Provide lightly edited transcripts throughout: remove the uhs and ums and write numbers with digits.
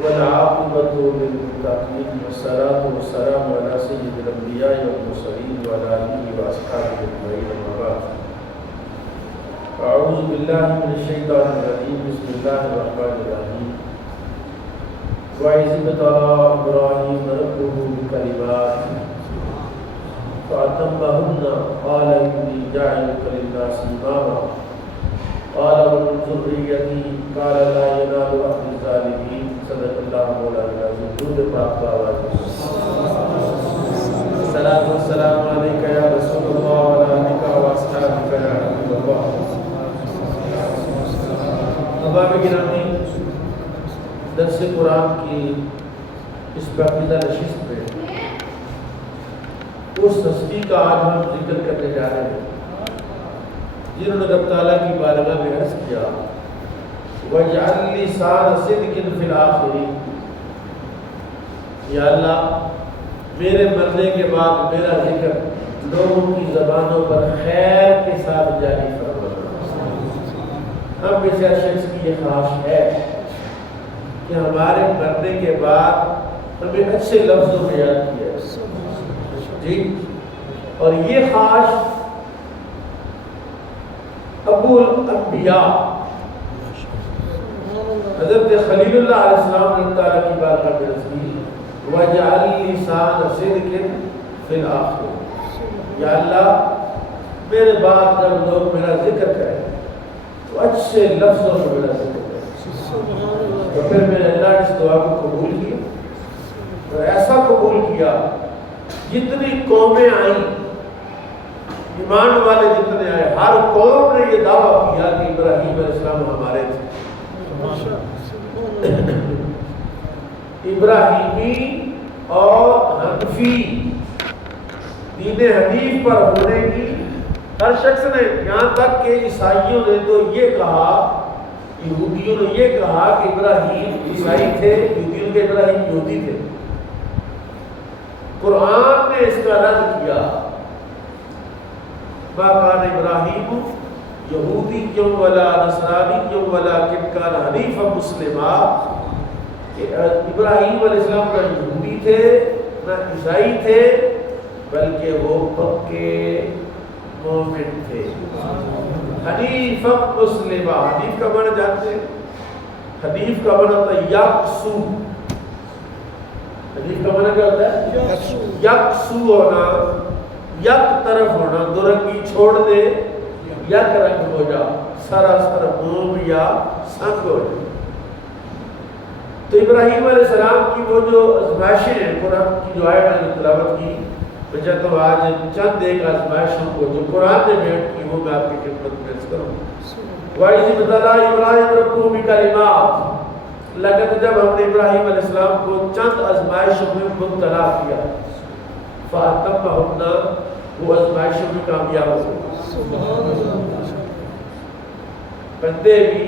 والعاقبة للمتقين والصلاة والسلام على سيد الأنبياء والمرسلين وعلى آله وأصحابه أجمعين أما بعد أعوذ بالله من الشيطان الرجيم بسم الله الرحمن الرحيم وإذ ابتلى إبراهيم ربه بكلمات فأتمهن قال إني جاعلك للناس إماما قال ومن ذريتي قال لا ينال أهل الظالمين صدق اللہ مولانا العظیم درود پاک باوات الصلاة والسلام علیکہ یا رسول اللہ وعلی آلہ واصحابہ یا حبیب اللہ. احباب گرامی، درس قرآن کی اس باقاعدہ نشست میں اس ہستی کا آج ہم ذکر کرنے جا رہے ہیں جنہوں نے رب تعالیٰ کی بارگاہ میں عرض کیا وَاجْعَلْ لِسَانَ صِدْقٍ فِي الْآخِرِينَ، یا اللہ میرے مرنے کے بعد میرا ذکر لوگوں کی زبانوں پر خیر کے ساتھ جاری فرمانا. ہم میں سے شخص کی یہ خواہش ہے کہ ہمارے مرنے کے بعد ہمیں اچھے لفظوں میں یاد کیا جی. اور یہ خواہش ابو الانبیاء حضرت خلیل اللہ علیہ السلام نے تعالیٰ کی بارگاہ میں عرض کی وَاجْعَلْ لِسَانَ صِدْقٍ فِي الْآخِرِينَ، یا اللہ میرے بعد جب لوگ میرا ذکر کریں تو اچھے لفظوں میں میرا ذکر کریں. تو پھر میں نے اللہ اس دعا کو قبول کیا اور ایسا قبول کیا جتنی قومیں آئیں ایمان والے جتنے آئے ہر قوم نے یہ دعویٰ کیا کہ ابراہیم علیہ السلام ہمارے تھے. ابراہیمی اور حنفی دین حنیف پر ہونے کی ہر شخص نے، یہاں تک کہ عیسائیوں نے تو یہ کہا، یہودیوں نے یہ کہا کہ ابراہیم عیسائی تھے، یہودیوں کے ابراہیم یہودی تھے. قرآن نے اس کا رد کیا ما کان ابراہیم یہودی کیوں ولا نصرانی کیوں ولیکن کان حنیفا مسلما، کہ ابراہیم علیہ السلام نہ یہودی تھے نہ عیسائی تھے بلکہ وہ پکے مومن تھے. حنیفا مسلما، حنیف کا معنی جانتے ہیں؟ حنیف کا معنی ہوتا ہے یکسو. حنیف کا معنی کیا ہوتا ہے؟ یکسو ہونا، یک طرف ہونا، دو رنگی چھوڑ دے یک رنگ ہو جا، سراسر موم یا سنگ ہو جا. تو ابراہیم علیہ السلام کی وہ جو آزمائشیں ہیں، قرآن کی جو آیت میں نے تلاوت کی، میں چاہتا ہوں آج چند ایک آزمائشوں کو جو قرآن نے بیان کی وہ میں آپ کی خدمت میں عرض کروں. وَإِذِ ابْتَلَىٰ إِبْرَاهِيمَ رَبُّهُ بِكَلِمَاتٍ، لیکن جب ہم نے ابراہیم علیہ السلام کو چند آزمائشوں میں مبتلا کیا فَأَتَمَّهُنَّ، وہ آزمائشوں میں کامیاب ہو گئے. بندے بھی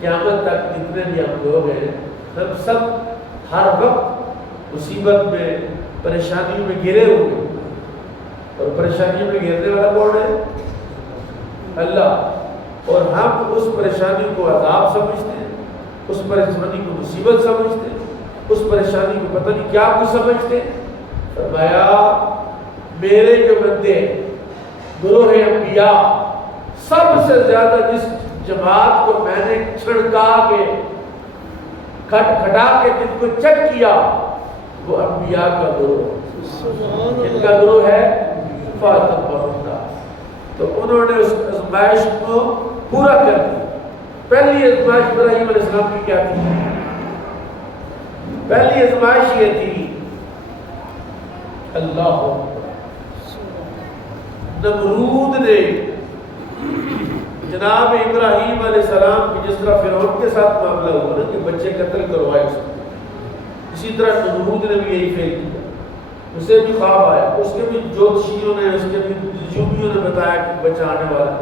قیامت تک جتنے بھی ہم لوگ ہیں ہم سب ہر وقت مصیبت میں پریشانیوں میں گرے ہوئے، اور پریشانیوں میں گرنے والا کون ہے؟ اللہ. اور ہم اس پریشانی کو عذاب سمجھتے ہیں، اس پریشانی کو مصیبت سمجھتے ہیں، اس پریشانی کو پتہ نہیں کیا کچھ سمجھتے ہیں. فرمایا میرے جو بندے گروہ انبیاء سب سے زیادہ جس جماعت کو میں نے چھڑکا کے کھٹا کے جن کو چیک کیا وہ انبیاء کا گروہ ہے. جن کا گروہ ہے فاطمہ، تو انہوں نے اس آزمائش کو پورا کر دیا. پہلی آزمائش ابراہیم علیہ السلام کی کیا تھی؟ پہلی آزمائش یہ تھی اللہ نمرود نے جناب ابراہیم علیہ السلام کی جس طرح فرعون کے ساتھ معاملہ ہوا نا کہ بچے قتل کروائے اس کو، اسی طرح نمرود نے بھی یہی فعل کیا. اسے بھی خواب آیا، اس کے بھی جوتشیوں نے، اس کے بھی نجومیوں نے بتایا کہ بچہ آنے والا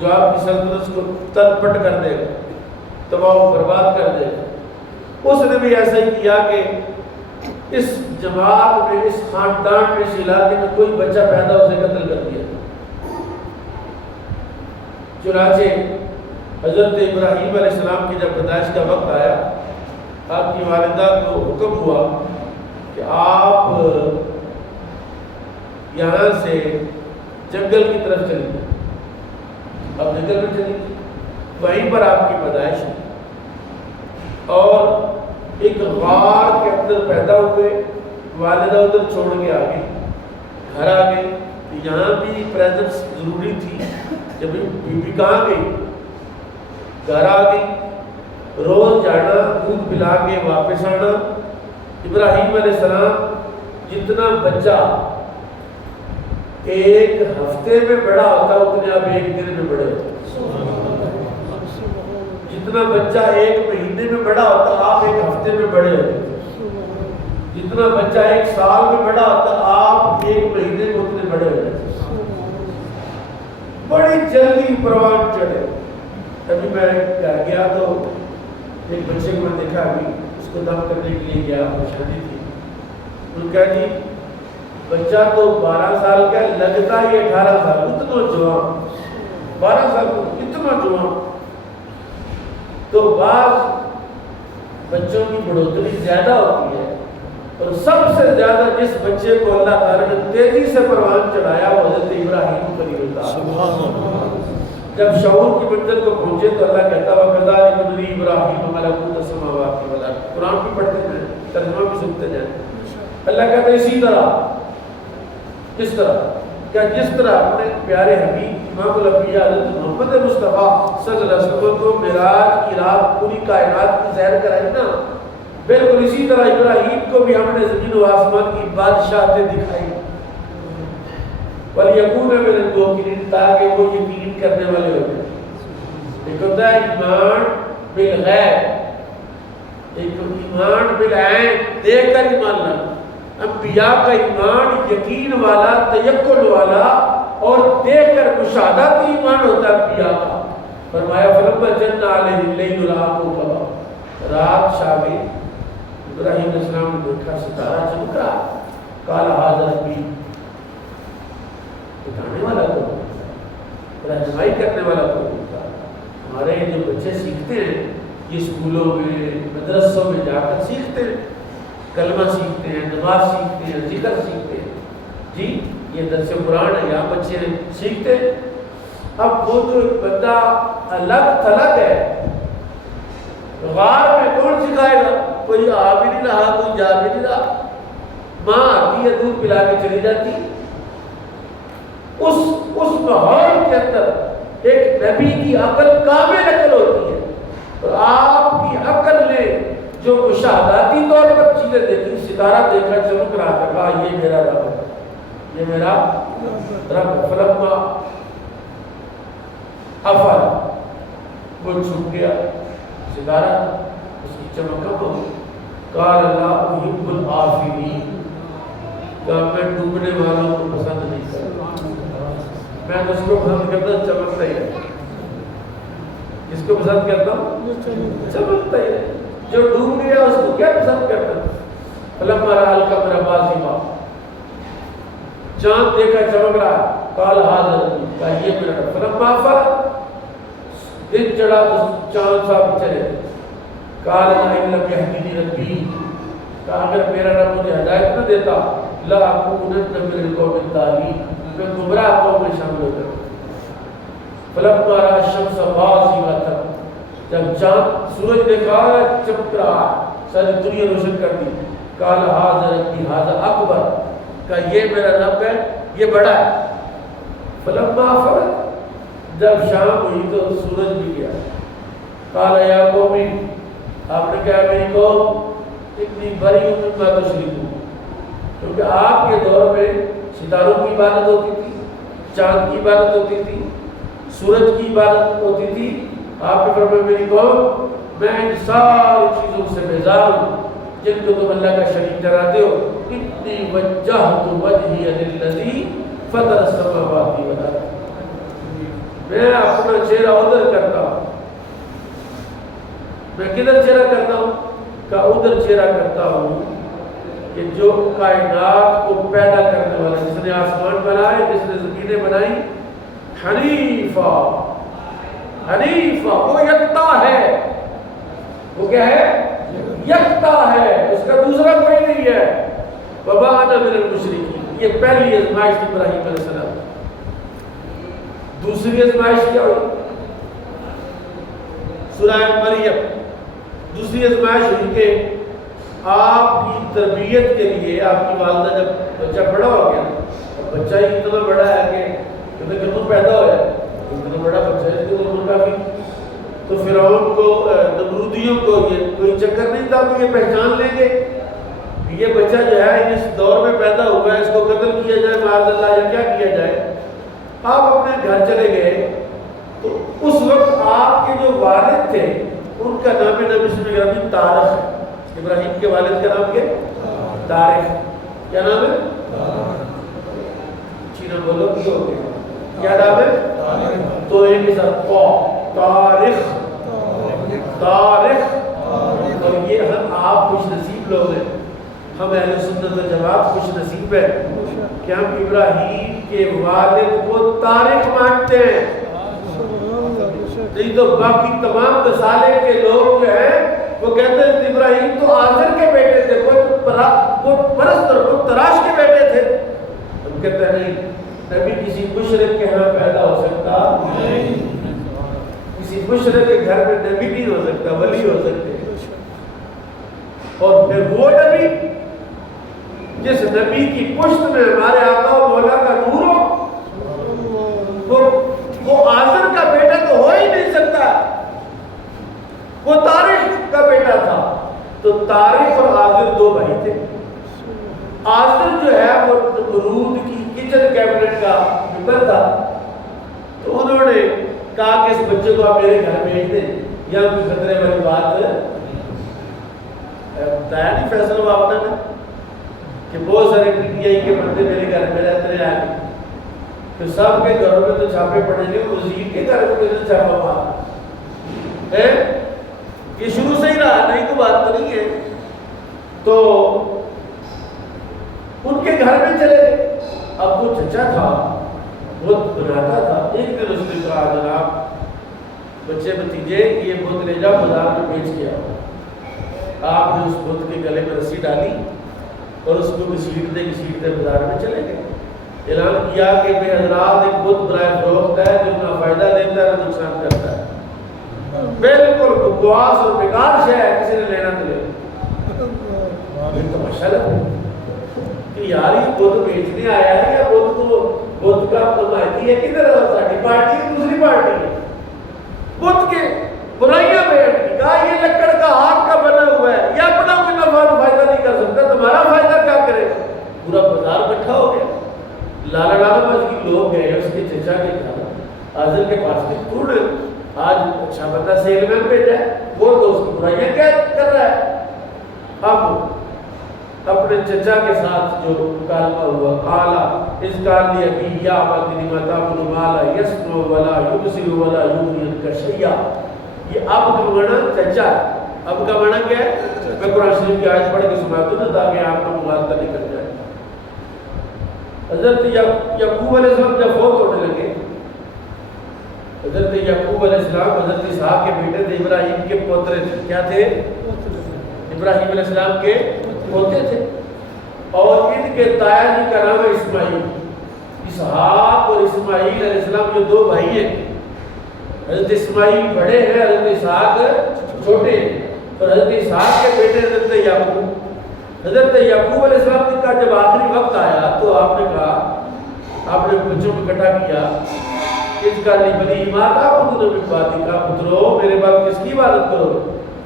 جو آپ کی سلطنت کو تل پٹ کر دے گا، تباہ و برباد کر دے گا. اس نے بھی ایسا ہی کیا کہ اس جماعت میں، اس خاندان میں، اس علاقے میں کوئی بچہ پیدا اسے قتل کر دیا. چنانچہ حضرت ابراہیم علیہ السلام کی جب پیدائش کا وقت آیا آپ کی والدہ کو حکم ہوا کہ آپ یہاں سے جنگل کی طرف چلی جائیں. اب جنگل میں چلی گئی، وہیں پر آپ کی پیدائش ہے اور ایک غار کے اندر پیدا ہوئے. والدہ ادھر چھوڑ کے آگے گھر آ گئی. یہاں بھی پریزنس ضروری تھی. جب بی بی کہاں گئی؟ گھر آ گئی، روز جانا، دودھ پلا کے واپس آنا. ابراہیم علیہ السلام جتنا بچہ ایک ہفتے میں بڑا ہوتا اتنے آپ ایک دن میں بڑے ہوتے. جتنا بچہ ایک مہینے میں بڑا ہوتا آپ ایک ہفتے میں بڑے ہوتے. جتنا بچہ ایک سال میں بڑا ہوتا آپ ایک مہینے میں اتنے بڑے ہو جاتے. بڑی جلدی پروان چڑھے. ابھی میں گھر گیا تو ایک بچے کو میں دیکھا، ابھی اس کو دم کرنے کے لیے گیا، شادی تھی. انہوں نے کہا جی بچہ تو 12 سال کا لگتا ہی 18 سال، اتنا جوان. 12 سال کو اتنا جوان. تو بعض بچوں کی بڑھوتری زیادہ ہوتی ہے اور سب سے زیادہ جس بچے کو اللہ تعالیٰ نے تیزی سے پروان چڑھایا وہ حضرت ابراہیم خلیل اللہ. جب شعور کی منزل کو پہنچے تو اللہ کہتا ہے وَكَذَلِكَ نُرِي إِبْرَاهِيمَ مَلَكُوتَ السَّمَاوَاتِ وَالْأَرْضِ. قرآن بھی پڑھتے ہیں، ترجمہ بھی سنتے ہیں. اللہ کہتا ہے اسی طرح، کس طرح؟ کیا جس طرح اپنے پیارے حبیب امام الانبیاء حضرت محمد مصطفیٰ صلی اللہ علیہ وسلم کو معراج کی رات پوری کائنات کی سیر کرائی نا، بالکل اسی طرح ابراہیم کو بھی ہم نے زمین و آسمان کی بادشاہتیں دکھائی. وَلْيَكُونَ مِنَ الْمُوقِنِينَ، تاکہ وہ یقین کرنے والے ہو جائیں. ایک ہوتا ہے ایمان بالغیب، ایک ایمان بالعین، دیکھ کر ایمان لانا. انبیاء کا ایمان یقین والا، تیقن والا اور دیکھ کر مشاہداتی ایمان ہوتا ہے انبیاء کا. فرمایا فَلَمَّا جَنَّ عَلَيْهِ اللَّيْلُ رَأَى كَوْكَبًا، رات شاگے ابراہیم علیہ السلام نے دیکھا ستارہ چمک رہا. قَالَ هَٰذَا رَبِّي، بتانے والا کون؟ رہنمائی کرنے والا کون ہوتا؟ ہمارے جو بچے سیکھتے ہیں یہ اسکولوں میں مدرسوں میں جا کر سیکھتے ہیں، کلمہ سیکھتے ہیں، نماز سیکھتے ہیں، ذکر سیکھتے ہیں. جی یہ درس قرآن ہے، یہاں بچے سیکھتے ہیں. اب وہ جو بندہ الگ تھلگ ہے، غار میں کون سکھائے گا؟ کوئی آ بھی نہیں رہا، کوئی جا بھی نہیں رہا. ماں آتی ہے دودھ پلا کے چلی جاتی. اس ماحول کے اندر ایک نبی کی عقل کامل عقل ہوتی ہے. اور آپ کی عقل نے جو مشاہداتی طور پر چیزیں دیکھی، ستارہ دیکھا چمک رہا تھا، کہا یہ میرا رب ہے، یہ میرا رب. فلما افل، وہ چھپ گیا ستارہ، اس کی چمک کم ہو. قال لا احب الآفلین، کہ میں ڈوبنے والوں کو پسند نہیں کرتا. میں اس کو پسند کرتا ہوں چمکتا ہی ہے. اس کو پسند کرتا ہوں چمکتا ہی ہے. جو ڈوب گیا اس کو کیا پسند کرتا ہوں. فلما رأى القمر بازغا، چاند دیکھا چمک رہا. قال هذا ربي، کہا یہ میرا رب. فلما افل، دن چڑھا تو چاند صاحب چلے. قال ان لم يهدني ربي، کہا اگر میرا رب مجھے ہدایت نہ دیتا لا اكونن من القوم الضالين، میں گمراہ قوم میں شامل ہو جاتا. فلما رأى الشمس بازغة، جب چاند سورج دیکھا چمک رہا، ساری دنیا روشن کر دی. قال هذا ربي هذا اکبر، کہا یہ میرا رب ہے، یہ بڑا ہے. فلما افل، جب شام ہوئی تو سورج بھی گیا. قال یا قومی، آپ نے کہا میری قوم اتنی بری ہوں مما تشرکون، کیونکہ آپ کے دور میں ستاروں کی عبادت ہوتی تھی، چاند کی عبادت ہوتی تھی، سورج کی عبادت ہوتی تھی. آپ نے فرمایا میری قوم میں ان ساری چیزوں سے بیزار ہوں جن کو تم اللہ کا شریک ٹھہراتے ہو. اتنی وجہت وجہی للذی فطر السماوات والارض، میں اپنا چہرہ ادھر کرتا ہوں. میں کدھر چہرہ کرتا ہوں؟ کہ ادھر چہرہ کرتا ہوں کہ جو کائنات کو پیدا کرنے والا، جس نے آسمان بنائے، جس نے زمینیں بنائی، حنیفہ، حنیفہ، وہ یکتا ہے. وہ کیا ہے؟ یکتا ہے، اس کا دوسرا کوئی نہیں ہے۔ وما انا من المشرکین، یہ پہلی آزمائش تھی ابراہیم علیہ السلام۔ دوسری آزمائش کیا ہوئی؟ سورہ مریم، دوسری آزمائش ہوئی کہ آپ کی تربیت کے لیے آپ کی والدہ جب بچہ بڑا ہو گیا، بچہ ہی اتنا بڑا ہے کہ کتنا پیدا ہوا ہے، اتنا بڑا بچہ ہے کہ عمر کافی، تو فرعون کو نمرودیوں کو یہ کوئی چکر نہیں تھا کہ یہ پہچان لیں گے یہ بچہ جو ہے اس دور میں پیدا ہوا ہے، اس کو قتل کیا جائے معاذ اللہ یا کیا کیا جائے۔ آپ اپنے گھر چلے گئے تو اس وقت آپ کے جو والد تھے ان کا نام بسم گرامی طارق ہے۔ ابراہیم کے والد کا نام کیا؟ طارق۔ کیا نام ہے؟ چینا بولو کیوں ہو گیا؟ کیا نام ہے؟ تو ایک کے ساتھ طارق، طارق۔ اور یہ ہم آپ خوش نصیب لوگ ہیں، ہم اہل سنت و جماعت خوش نصیب ہے کہ ہم ابراہیم کے والد کو طارق مانتے ہیں۔ نہیں تو باقی تمام رسالے کے لوگ جو ہیں وہ کہتے ہیں ابراہیم تو آزر کے بیٹے تھے، وہ پرست اور وہ تراش کے بیٹے تھے۔ ہم کہتے ہیں نہیں، نبی کسی مشرک کے ہاں پیدا ہو سکتا نہیں، کسی مشرک کے گھر میں نبی نہیں ہو سکتا، ولی ہو سکتے۔ اور پھر وہ نبی جس نبی کی پشت میں ہمارے آقا و مولا کا نور ہو، وہ آزر کا بیٹا تو ہو ہی نہیں سکتا، وہ طارق کا بیٹا تھا۔ تو طارق اور آزر دو بھائی تھے۔ آزر جو ہے وہ نمرود کی کچن کیبنٹ کا ممبر تھا، تو انہوں نے کہا کہ اس بچے کو آپ میرے گھر بھیج دیں، یا کوئی خطرے والی بات بتایا نہیں فیصلہ واپنا نے کہ بہت سارے پی آئی کے بندے میرے گھر میں رہتے ہیں، تو سب کے گھروں میں تو چھاپے پڑیں گے، وزیر کے گھر میں تو چھاپا مارا ہے۔ یہ شروع سے ہی رہا، نہیں تو بات تو نہیں ہے۔ تو ان کے گھر میں چلے گئے۔ اب وہ چچا تھا، بت بناتا تھا۔ ایک دن اس نے کہا جناب بچے بھتیجے یہ بت لے جاؤ بازار میں بیچ کے آؤ۔ آپ نے اس بت کے گلے میں رسی ڈالی اور اس کو گھسیٹتے گھسیٹتے بازار میں چلے گئے۔ اعلان کیا کہ بے حضرات ایک بت برائے فروخت ہے جو نہ فائدہ دیتا ہے نہ نقصان کرتا ہے، بالکل بکواس اور بیکار شے ہے، کسی نے لینا تو لے۔ تو ماشاءاللہ کہ یار یہ بت بیچنے آیا ہے یا بت کا حمایتی ہے، کدھر ہے؟ ساری پارٹی ہے دوسری پارٹی ہے؟ بت کے برائیاں بیان کی، کہا یہ لکڑ کا ہاتھ کا بنا ہوا ہے، یہ اپنا کوئی نفع فائدہ نہیں کر سکتا، تمہارا فائدہ کیا کرے؟ پورا بازار اکٹھا ہو گیا۔ لالا لالا بس کی لوگ گئے اس کے چچا کے گھر آزر کے پاس میں، انہوں نے آج اچھا بندہ سیل مین بھیجا ہے، وہ تو اس کی برائیاں کیا کر رہا ہے۔ اب اپنے چچا کے ساتھ جو مکالمہ ہوا، قالا اس قال لی ابی یا ابت لما تعبد ما لا يسمع ولا يبصر ولا يغني عنك شيئا۔ یہ اب کا معنی چچا ہے۔ اب کا معنی کیا ہے؟ میں قرآن شریف کی آیت پڑھ کے سناتا ہوں تاکہ آپ کا مغالطہ نکل جائے۔ حضرت یعقوب علیہ السلام جب فوت ہونے لگے، حضرت یعقوب علیہ السلام حضرت اسحاق کے بیٹے تھے، ابراہیم کے پوترے تھے۔ کیا تھے؟ ابراہیم علیہ السلام کے پوتے تھے، اور ان کے تایا جی کا نام ہے اسماعیل۔ اسحاق اور اسماعیل علیہ السلام جو دو بھائی ہیں، حضرت اسماعیل بڑے ہیں، حضرت اسحاق چھوٹے ہیں، اور حضرت اسحاق کے بیٹے حضرت یعقوب۔ حضرت یعقوب علیہ السلام کا جب آخری وقت آیا تو آپ نے کہا، آپ نے بچوں کو اکٹھا کیا، اس کا بنی ماتا بدر بادی کا پترو میرے باپ کس کی عبادت کرو؟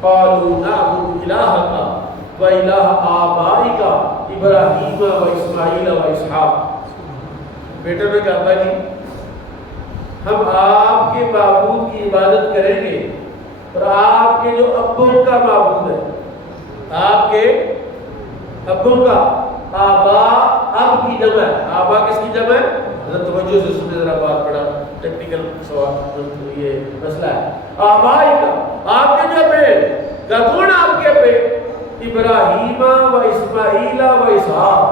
قالوا نعبد الہک و الہ آبائک ابراہیم و اسماعیل و اسحاق۔ بیٹے نے کہا جی ہم آپ کے معبود کی عبادت کریں گے، اور آپ کے جو ابوں کا معبود ہے، آپ کے ابوں کا، آبا اب کی جمع ہے، آبا کس کی جمع ہے؟ ذرا توجہ سے سنیں، ذرا بات بڑا ٹیکنیکل سوال یہ مسئلہ ہے۔ آبائی کا آپ کے جو ابے کا کون آپ کے ابے؟ ابراہیم و اسماعیل و اسحاق۔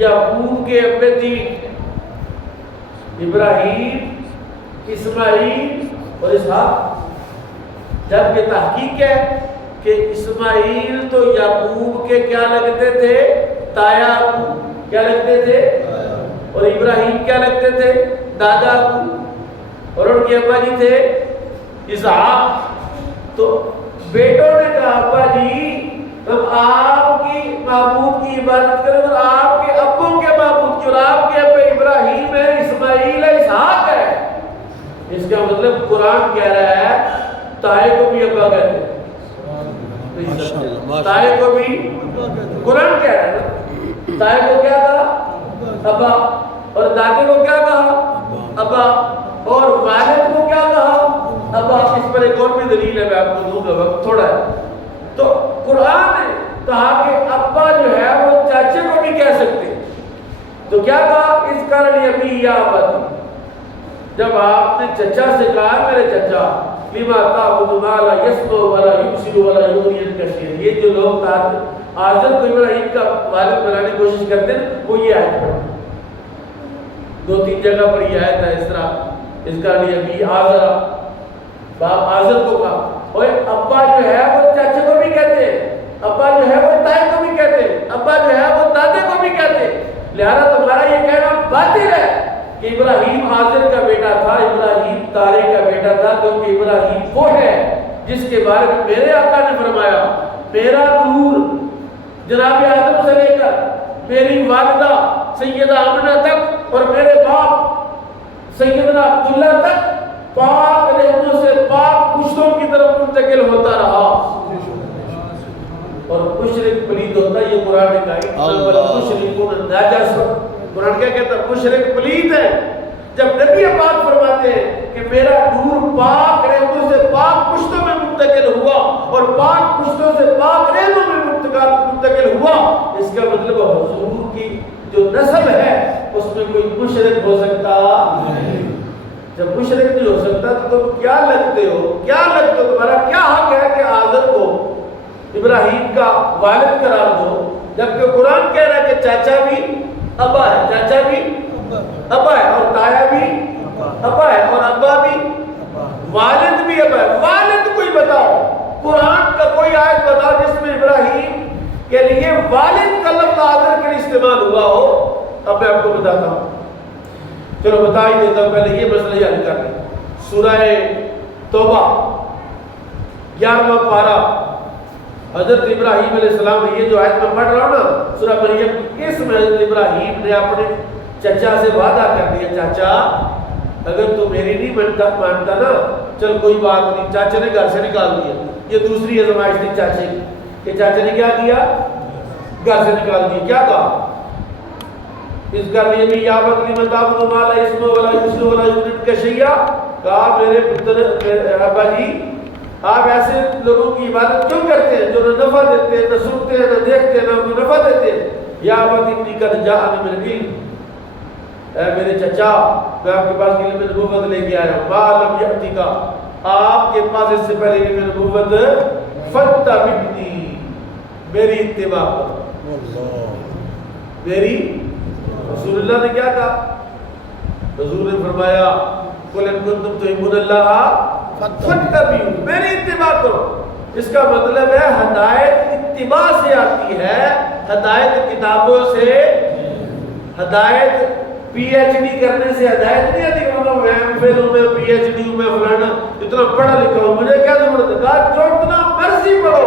یعقوب کے ابے تین، ابراہیم، اسماعیل اور اسحاق۔ جب یہ تحقیق ہے کہ اسماعیل تو یعقوب کے کیا لگتے تھے؟ تایا ابو. کیا لگتے تھے؟ اور ابراہیم کیا لگتے تھے؟ دادا ابو. اور ان کے ابا جی تھے اسحاق. تو بیٹوں نے کہا ابا جی ہم آپ کی معبود کی عبادت کریں اور آپ کے ابوں کے معبود کی. اور آپ کے ابا ابراہیم ہے، اسماعیل ہے، اسحاق ہے. اس کا مطلب قرآن کہہ رہا ہے تائے کو بھی ابا کہتے ہیں. تائے کو بھی قرآن کہہ رہا ہے. تائے کو کیا کہا؟ ابا. اور دادے کو کیا کہا؟ ابا. اور والد کو کیا کہا؟ ابا. اس پر ایک اور بھی دلیل ہے، میں آپ کو دوں گا، وقت تھوڑا ہے. تو قرآن نے کہا کہ ابا جو ہے وہ چاچے کو بھی کہہ سکتے. تو کیا کہا؟ اس کارن ابی یا ابا. جب آپ نے چچا سے کہا میرے چچا لما تعبد ما لا يسمع ولا يبصر ولا يغني عنك شيئا. یہ جو لوگ آزر کو ابراہیم کا والد بنانے کی کوشش کرتے ہیں وہ یہ آیت پڑھتے ہیں. 2-3 جگہ پر یہ آیت ہے اس طرح. اس کا لیے ابھی آزر باپ آزر کو کہا. اور ابا جو ہے وہ چاچے کو بھی کہتے ہیں، ابا جو ہے وہ تائے کو بھی کہتے ہیں، ابا جو ہے وہ دادے کو بھی کہتے ہیں. لہذا تمہارا یہ کہنا باطل ہے کہ ابراہیم آزر کا بیٹا تھا، ابراہیم تارے کا بیٹا تھا، کیونکہ ابراہیم وہ ہے جس کے بارے میں میرے آقا نے فرمایا میرا نور جناب آدم سے لے کر میری والدہ سیدہ آمنہ تک اور میرے باپ سیدنا عبداللہ تک پاک رحموں سے پاک پشتوں کی طرف منتقل ہوتا رہا. اور مشرک پلید ہوتا ہے، یہ قرآن کا قرآن کیا کہتا ہے؟ مشرک پلید ہے. جب نبی پاک فرماتے ہیں کہ میرا نور پاک رحموں سے پاک پشتوں میں منتقل ہوا اور پاک پشتوں سے پاک رحموں میں منتقل ہوا، اس کا مطلب حضور کی جو نسل ہے اس میں کوئی مشرک ہو سکتا نہیں. جب مشرک نہیں ہو سکتا تو تم کیا لگتے ہو؟ کیا لگتے ہو؟ تمہارا کیا حق ہے کہ آزر کو ابراہیم کا والد قرار دو، جبکہ قرآن کہہ رہا ہے کہ چاچا بھی ابا ہے، چاچا بھی ابا ہے، اور تایا بھی ابا ہے، اور ابا بھی والد بھی ابا ہے. والد کوئی بتاؤ، قرآن کا کوئی آیت بتاؤ جس میں ابراہیم کے لیے والد کا لفظ آزر کے لیے استعمال ہوا ہو. اب میں آپ کو بتاتا ہوں، چلو بتا ہی دیتا ہوں، پہلے یہ مسئلہ حل کر لیں. سورہ توبہ 11واں پارہ حضرت ابراہیم علیہ السلام. یہ جو آیت میں پڑھ رہا ہوں نا سورہ مریم، اس میں حضرت ابراہیم نے اپنے چچا سے وعدہ کر دیا، چاچا اگر تو میری نہیں مانتا نا چل کوئی بات نہیں. چاچا نے گھر سے نکال دیا. یہ دوسری آزمائش تھی چاچے کی کہ چاچا نے کیا کیا؟ گھر سے نکال دیا. کیا کہا؟ اس کا لیے بھی یا بدلی میں تعبد ما لا يسمع ولا يبصر ولا يغني عنك شيئا. کہا میرے پتر ابا جی آپ ایسے لوگوں کی عبادت کیوں کرتے ہیں جو نہ نفع دیتے ہیں، نہ سنتے ہیں، نہ دیکھتے ہیں، نہ نفع دیتے ہیں. یا ابتی قد جاءنی من العلم، اے میرے چچا میں آپ کے پاس علم نبوت لے کے آیا ہوں. ما لم یأتک، آپ کے پاس اس سے پہلے علم نبوت، فاتبعنی، میری اتباع کرو. میری رسول اللہ نے کیا کہا؟ حضور نے فرمایا قل ان کنتم تحبون اللہ فاتبعونی، میری اتباع کرو. اس کا مطلب ہے ہدایت اتباع سے آتی ہے، ہدایت کتابوں سے، ہدایت پی ایچ ڈی کرنے سے ہدایت نہیں آتی. میں ایم فل ہوں، میں پی ایچ ڈی ہوں، میں فلانا اتنا پڑھا لکھا ہوں، مجھے کیا ضرورت ہے؟ کہا جو اتنا مرضی پڑھو،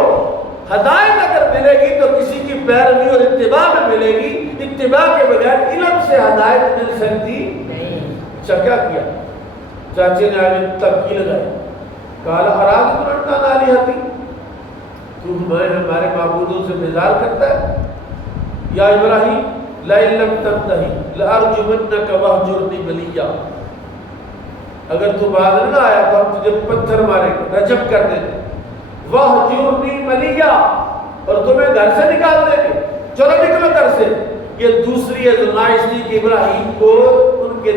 ہدایت اگر ملے گی تو کسی کی پیروی اور اتباع میں ملے گی. اتباع کے بغیر علم سے ہدایت مل سکتی نہیں. اچھا کیا کیا؟ چاچے نے آگے تبکی لگائی. کہا اراد کرنا نالی ہتی، تو ہمارے معبودوں سے بیزار کرتا ہے. یا ابراہیم لئن لم تنتہی لارجمنک واہجرنی ملیا، اگر تو باز نہ آیا تو ہم تجھے پتھر مارے گے، رجم کر دیں گے. واہجرنی ملیا، اور تمہیں گھر سے نکال دیں گے، چلو نکلو گھر سے. یہ دوسری آزمائش تھی کہ ابراہیم کو ان کے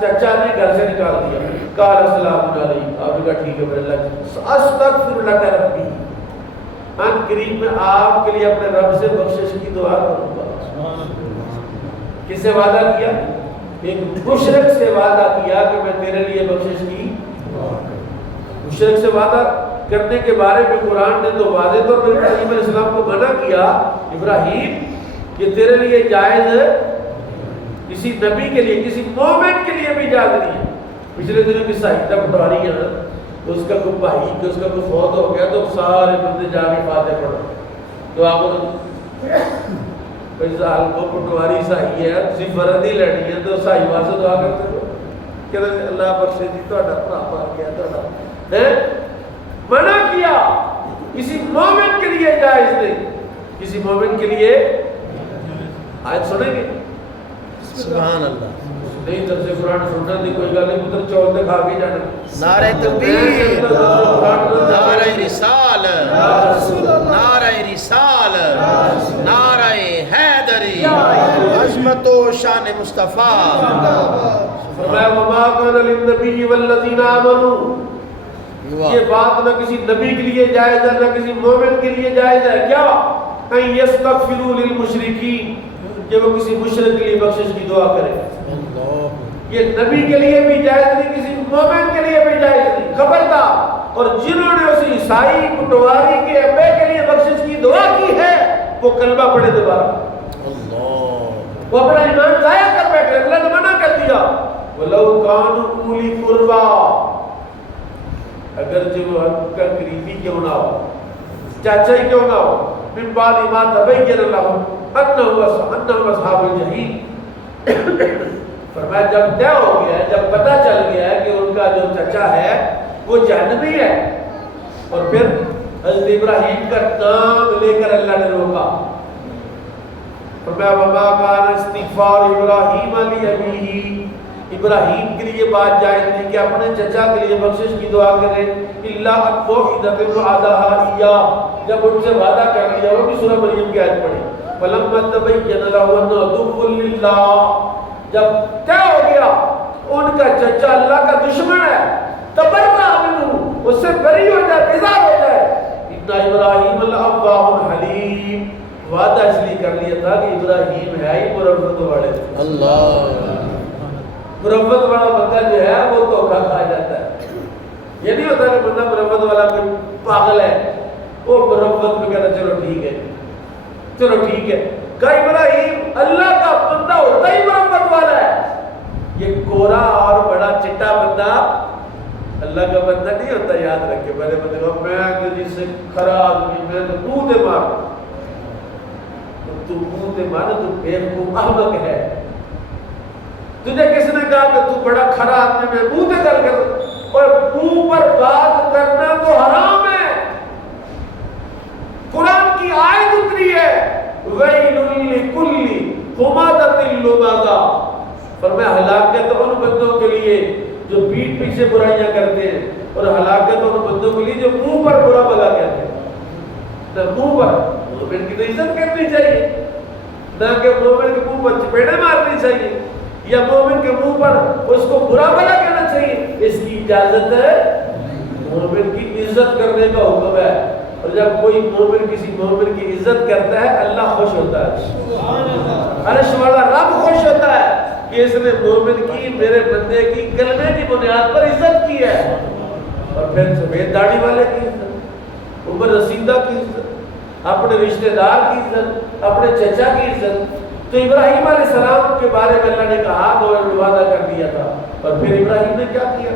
چچا نے گھر سے نکال دیا. قال السلام علیکم، آپ نے کہا ٹھیک ہے میرے اللہ، استغفر لک ربی، ان قریب میں آپ کے لیے اپنے رب سے بخشش کی دعا کروں گا. کس سے وعدہ کیا؟ ایک مشرک سے وعدہ کیا کہ میں تیرے لیے بخشش کی. مشرک سے وعدہ کرنے کے بارے میں قرآن نے تو واضح طور پر ابراہیم علیہ السلام کو منع کیا، ابراہیم یہ تیرے لیے جائز ہے، کسی نبی کے لیے، کسی مومن کے لیے بھی جائز نہیں ہے۔ پچھلے دنوں کی ساحدہ پٹواری ہے نا، تو اس کا کوئی بھائی کہ اس کا کوئی فوت ہو گیا تو سارے بندے جا کے فاتح پڑھ رہے تو آپ کوئی سال کو پٹواری سائی ہے، صرف فرد ہی لڑنی ہے تو سائی واسطے دعا کرتے ہو کہ اللہ بخشے جی تہاڈا بھرا پا گیا تہاڈا ہے، منع کیا۔ کسی مومن کے لیے جائز نہیں، کسی مومن کے لیے آیت سنیں گے؟ سبحان اللہ۔ نہیں درس قرآن سننا دی کوئی گل نہیں، پتر چول تے کھا کے جانا۔ نعرہ تکبیر، نعرہ رسال، نعرہ رسال، نعرہ حیدری، عظمت و شان مصطفیٰ۔ فرمایا وما کان للنبی والذین آمنوا، یہ بات نہ کسی نبی کے لیے جائز ہے نہ کسی مومن کے لیے جائز ہے، کیا ان یستغفروا للمشرکین، کہ وہ کسی مشرک کے لیے بخشش کی دعا کرے۔ یہ نبی کے لیے بھی جائز نہیں، کسی مومن کے لیے بھی جائز نہیں، خبردار۔ اور جنہوں نے اس عیسائی پٹواری کے ابے کے لیے بخشش کی دعا کی ہے وہ کلمہ پڑھے دوبارہ، وہ اپنا ایمان ضائع کر بیٹھے، اللہ نے منع کر دیا۔ وَلَوْ كَانُوا أُولِي قُرْبَىٰ، اگر جو حق کا قریبی کیوں نہ ہو، چاچا ہی کیوں نہ ہو، مِن بَعْدِ مَا تَبَيَّنَ لَهُمْ أَنَّهُمْ أَصْحَابُ الْجَحِيمِ، فرمایا جب طے ہو گیا ہے، جب پتہ چل گیا ہے کہ ان کا جو چچا ہے وہ جہنمی ہے، اور پھر حضرت ابراہیم کا نام لے کر اللہ نے روکا۔ فرمایا وما کان استغفار ابراہیم لأبیہ، ابراہیم کے لیے بات جائز نہیں کہ اپنے چچا کے لیے بخشش کی دعا کرے، الا ان موعدۃ وعدہا ایاہ، جب ان سے وعدہ کر لیا، وہ بھی سورہ مریم کی آیت پڑھی، فلما تبین لہ انہ عدو للہ، جب طے ہو گیا ان کا چچا اللہ کا دشمن ہے، تبرأ منہ، اس سے بری ہو جائے، بیزار ہو جائے۔ ان ابراہیم لأوّاہ حلیم، وعدہ اس لیے کر لیا تھا کہ ابراہیم ہے ہی مربت والے، اللہ مربت والا بندہ جو ہے وہ دھوکہ کھا جاتا ہے۔ یہ نہیں ہوتا کہ بندہ مربت والا کوئی پاگل ہے، وہ مربت میں کہتا چلو ٹھیک ہے، چلو ٹھیک ہے، کہ ابراہیم اللہ کا بندہ ہوتا ہی مربت والا ہے۔ یہ گورا اور بڑا چٹا بندہ اللہ کا بندہ نہیں ہوتا، یاد رکھے۔ بڑے بندے کو میں تو جس سے کھرا آدمی، میں تو منہ تے مار، تو منہ تے مار، تو بیوقوف احمق ہے۔ تجھے کس نے کہا کہ تو بڑا کھرا آدمی، میں منہ تے کر اور منہ پر بات کرنا تو حرام ہے۔ قرآن کی آیت اتری ہے وَيْلٌ لِكُلِّ ہُمَزَةٍ لُمَزَةٍ، فرمایا ہلاکت ان بندوں کے لیے جو پیٹھ پیچھے برائیاں کرتے ہیں، اور ہلاکت ان بندوں کے لیے جو منہ پر برا بلا کہتے ہیں۔ نہ منہ پر، مومن کی تو عزت کرنی چاہیے، نہ کہ مومن کے منہ پر چپیڑے مارنی چاہیے، یا مومن کے منہ پر اس کو برا بلا کہنا چاہیے، اس کی اجازت ہے؟ مومن کی عزت کرنے کا حکم ہے، اور جب کوئی مومن کسی مومن کی عزت کرتا ہے اللہ خوش ہوتا ہے، عرش والا رب خوش ہوتا ہے کہ اس نے مومن کی، میرے بندے کی کلمے کی بنیاد پر عزت کی ہے۔ اور پھر سفید داڑھی والے کی عزت، عمر رسیدہ کی عزت، اپنے رشتہ دار کی عزت، اپنے چچا کی عزت۔ تو ابراہیم علیہ السلام کے بارے میں اللہ نے کہا تو وعدہ کر دیا تھا، اور پھر ابراہیم نے کیا کیا؟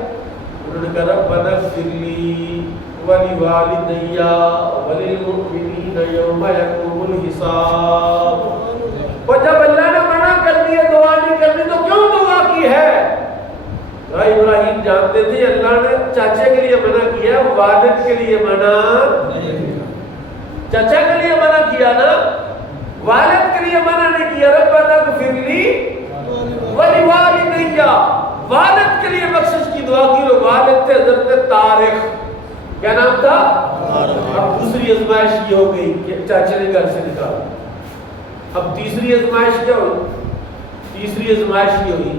انہوں نے کہا ربنا اغفر لی ولوالدی وللمؤمنین یوم یقوم الحساب۔ اور جب اللہ نے منع کر دیا دعا نہیں کرنی تو کیوں دعا کی ہے؟ ابراہیم جانتے تھے اللہ نے چاچے کے لیے منع کیا، والد کے لیے منع، چچا کے لیے منع کیا نا، والد کے لیے منع نہیں کیا۔ ربنا اغفر لی ولوالدی، والد کے لیے بخشش کی دعا کی، اور والد تھے حضرت طارق، کیا نام تھا؟ اب دوسری ازمائش یہ ہو گئی کہ چاچے نے گھر سے نکالا۔ اب تیسری ازمائش کیا ہوئی؟ تیسری ازمائش یہ ہوئی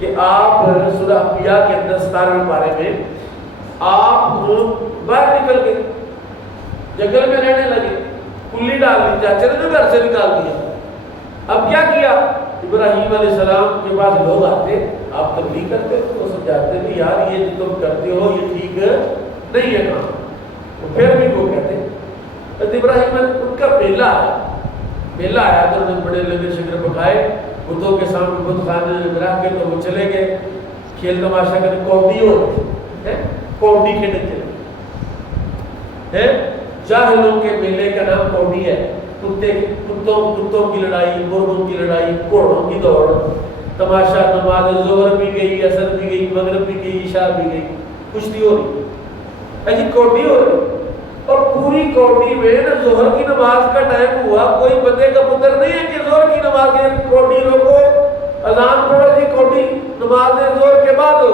کہ آپ سورہ انبیاء کے اندر 17ویں پارے میں آپ باہر نکل گئے، جنگل میں رہنے لگے، کلی ڈال دی، چاچے نے گھر سے نکال دیا۔ اب کیا کیا؟ ابراہیم علیہ السلام کے پاس لوگ آتے، آپ تبلیغ کرتے تو سمجھاتے بھی یار یہ جو تم کرتے ہو یہ ٹھیک نہیں ہے کام، پھر بھی وہ کہتے حضرت ابراہیم ان کا بیلا آیا تو انہوں نے بڑے لنگر شکر پکائے، بتوں کے سامنے بت خانے میں رکھ کے تو وہ چلے گئے کھیل تماشا کرنے، کوڈی ہو رہے کوڈی کھیلنے چلے، جاہلوں کے میلے کا نام کوڈی ہے، کتوں کی لڑائی، مرغوں کی لڑائی، گھوڑوں کی دوڑ، تماشا، نماز ظہر بھی گئی، عصر بھی گئی، مغرب بھی گئی، عشاء بھی گئی، کشتی ہو رہی ہے، کوڈی ہو رہی ہے۔ اور پوری کوڈی میں نا ظہر کی نماز کا ٹائم ہوا، کوئی بندے کا پتر نہیں ہے کہ ظہر کی نماز کے کوڈی لوگوں اذان پڑھو جی، کوڈی نماز ظہر کے بعد ہو،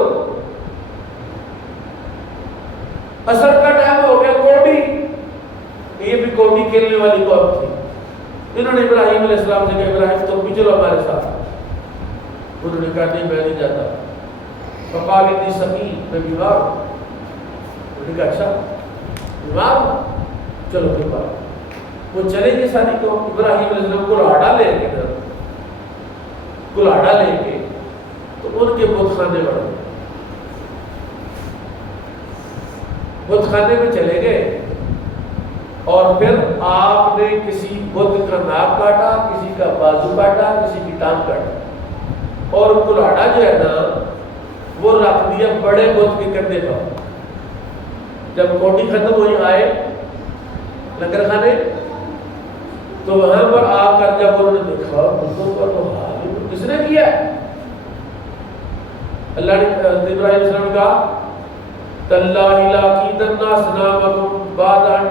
عصر کا ٹائم ہو گیا، کوڈی، یہ بھی کوڈی کھیلنے والی قوم تھی۔ انہوں نے ابراہیم علیہ السلام سے کہا ابراہیم تم بھی چلو ہمارے ساتھ، انہوں نے کہا نہیں میں نہیں جاتا، فقال انی سقیم، میں بیمار ہوں، انہوں نے کہا اچھا بیمار ہوں، چلو پھر بات، وہ چلے گئے ساری قوم، ابراہیم علیہ السلام کلاڑا لے کے تو ان کے بت خانے بڑھ گئے، بت خانے میں چلے گئے، اور پھر آپ نے کسی بت کا ناک کاٹا، کسی کا بازو کاٹا، کسی کی ٹانگ کاٹا، اور کلاڑا جو ہے نا وہ رکھ دیا بڑے بت کے کندھے پر۔ جب کوٹی ختم ہوئی آئے لنگر خانے تو وہاں پر آ کر جب انہوں نے دیکھا بتوں کا تو حال ہی کس نے کیا ہے، اللہ نے ابراہیم علیہ السلام نے کہا تاللہ لاکیدن اصنامکم بعد ان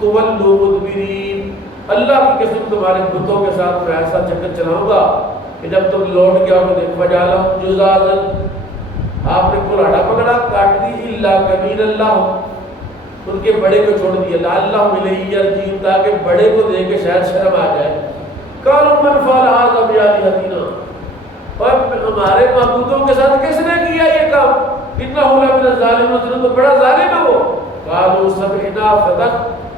تولوا مدبرین، اللہ کی قسم تمہارے بتوں کے ساتھ میں ایسا چکر چلاؤں گا کہ جب تم لوٹ گیا ہو دیکھ فجعلہم جذاذا، آپ نے کلاڑا پکڑا کاٹ دی، الا کبیر اللہ، ان کے بڑے کو چھوڑ دیا، لعلہم الیہ یرجعون، تاکہ بڑے کو دیکھ کے شاید شرم آ جائے، قالوا من فعل ھذا بآلہتنا، اور ہمارے معبودوں کے ساتھ کس نے کیا یہ کام، انہ لمن الظالمین، تو بڑا ظالم ہے وہ، قالوا سمعنا فتى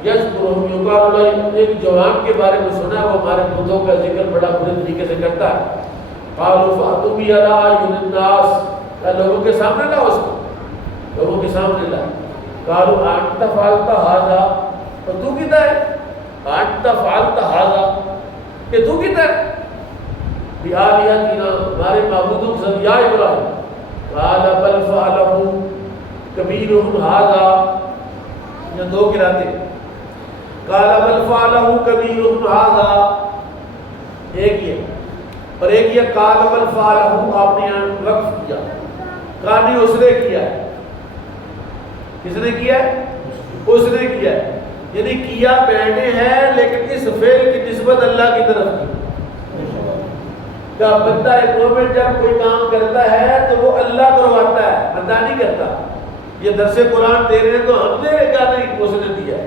یذکرہم یقال له، ایک جوان کے بارے میں سنا وہ ہمارے بتوں کا ذکر بڑا برے طریقے سے کرتا ہے، قالوا فأتوا بہ علی اعین الناس، لوگوں کے سامنے لا اس کو، لوگوں کے سامنے لا، قالوا انت فعلت ھذا، اور تو کیتا ہے، انت فعلت ھذا، کہ تو کیتا ہے، بآلہتنا، ہمارے معبودوں کے ساتھ، یا ابراہیم، قال بل فعلہ کبیرہم ھذا، یہ دو قراتیں، قال بل فعلہ کبیرہم ھذا، ایک یہ اور ایک یہ قال بل فعلہ، آپ نے وقف کیا، کہانی اس نے کیا ہے، کس نے کیا ہے، اس نے کیا ہے، یعنی کیا میں نے ہے لیکن اس فعل کی نسبت اللہ کی طرف کی، جب بندہ ایک مومن جب کوئی کام کرتا ہے تو وہ اللہ کرواتا ہے، بندہ نہیں کرتا، یہ درس قرآن دے رہے ہیں تو ہم دے رہے کیا نہیں، اس نے دیا ہے،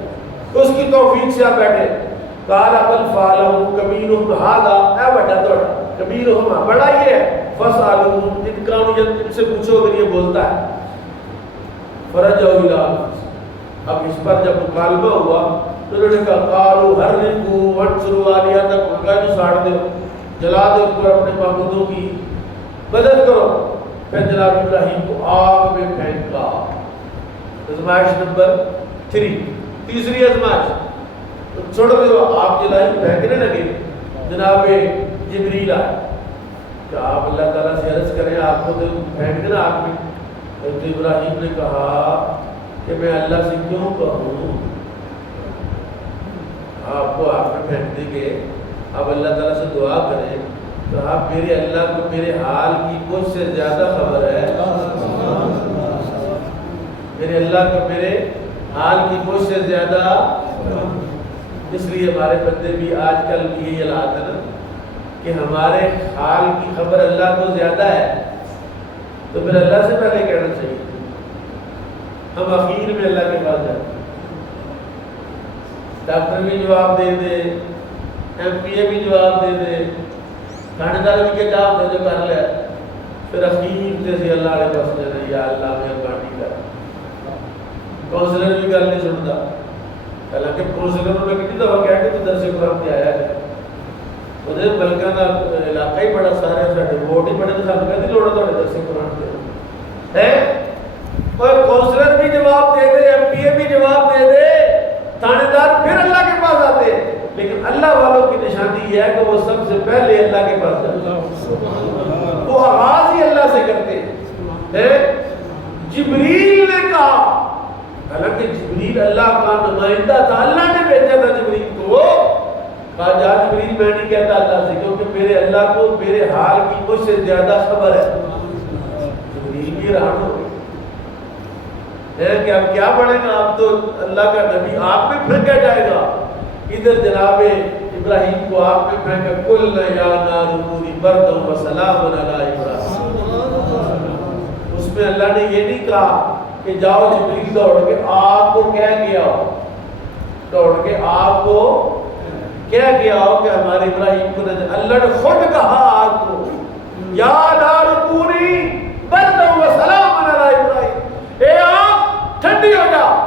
اس کی توفیق سے آپ بیٹھے، قال بل فعلہ کبیرہم ھذا، اے بڑا توڑا کبیرہم، بڑا یہ ہے، فاسألوہم ان کانوا، ان سے پوچھو اگر یہ بولتا ہے، فرجعوا الی انفسہم، اب اس پر جب مکالمہ ہوا تو انہوں نے کہا قالوا حرقوا وانصروا آلہتکم، کہا جو ساڑ دو، جلا دو اوپر اپنے معبودوں کی مدد کرو، پھر جناب ابراہیم کو آگ میں پھینکا، ازمائش نمبر 3، تیسری ازمائش، چھوڑ دو آپ جلائی، پھینکنے لگے، جناب جبریل آئے کہ آپ اللہ تعالیٰ سے عرض کریں آپ کو تو پھینک دینا آگ میں، حضرت ابراہیم نے کہا کہ میں اللہ سے کیوں کہوں، آپ کو آگ میں پھینک دیں گے، آپ اللہ تعالیٰ سے دعا کریں، تو آپ میرے اللہ کو میرے حال کی مجھ سے زیادہ خبر ہے، میرے اللہ کو میرے حال کی مجھ سے زیادہ، اس لیے ہمارے بندے بھی آج کل یہی حالات ہے نا کہ ہمارے حال کی خبر اللہ کو زیادہ ہے، تو پھر اللہ سے پہلے کہنا چاہیے، ہم اخیر میں اللہ کے پاس جاتے ہیں، ڈاکٹر بھی جواب دے دے، ایم پی اے بھی جواب دے دے، تھانے دار بھی کے جواب دے جو کر لے، پھر اخیر جیسے اللہ علیہ پاس جانا، یا اللہ مہربانی کر، کونسلر بھی گل نہیں سنتا، حالانکہ کونسلروں نے کتنی دفعہ کہا کہ تو درس قرآن پہ آیا ہے، انہیں بلکہ کا علاقہ ہی بڑا سارا ہے، ساڑھے ووٹ ہی بڑے تو ساتھ کہتے لوڑا تو درس قرآن پہ ہے، اور کونسلر بھی جواب دے دے، ایم پی یہ بھی جواب دے دے تھانے دار پھر اللہ کے پاس آتے، لیکن اللہ والوں کی نشانی یہ ہے کہ وہ سب سے پہلے اللہ کے پاس جاتے، وہ آغاز ہی اللہ سے کرتے ہیں۔ جبریل نے کہا، حالانکہ جبریل اللہ کا نمائندہ تھا، اللہ نے بھیجا تھا جبریل کو، کہا جا جبریل میں نہیں کہتا اللہ سے، کیونکہ میرے اللہ کو میرے حال کی مجھ سے زیادہ خبر ہے۔ جبریل بھی رہن ہو ہے کہ اب کیا پڑھے گا، اب تو اللہ کا نبی آپ میں پھینکا جائے گا۔ ادھر جناب ابراہیم کو آپ میں پھینکا، قُلْنَا يَا نَارُ كُونِي بَرْدًا وَسَلَامًا عَلَىٰ إِبْرَاہِيمَ۔ اس میں اللہ نے یہ نہیں کہا کہ جاؤ جبریل دوڑ کے آگ کو کہہ گیا ہو، دوڑ کے آگ کو کہہ گیا ہو کہ ہمارے ابراہیم کو نہ، اللہ نے خود کہا آگ کو، یا نار کونی برداً وسلاما علی ابراہیم، اے آگ ٹھنڈی ہو جا،